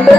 அன்பு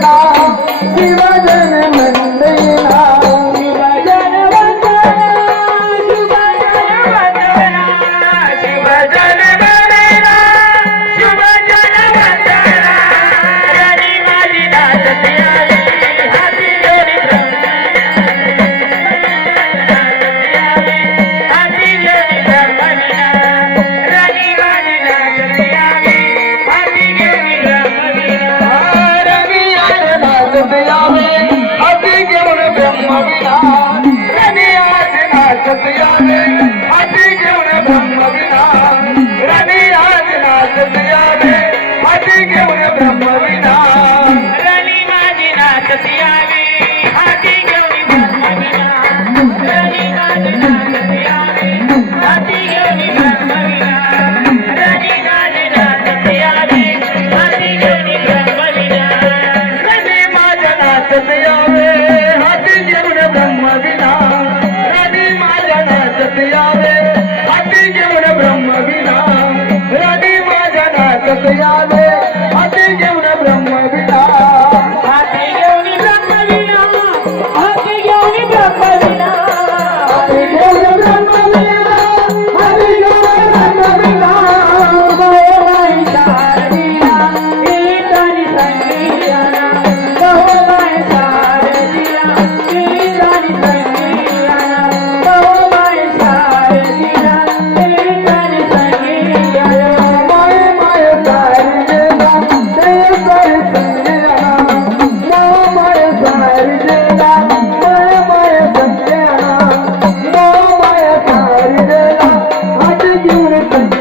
देव வணக்கம்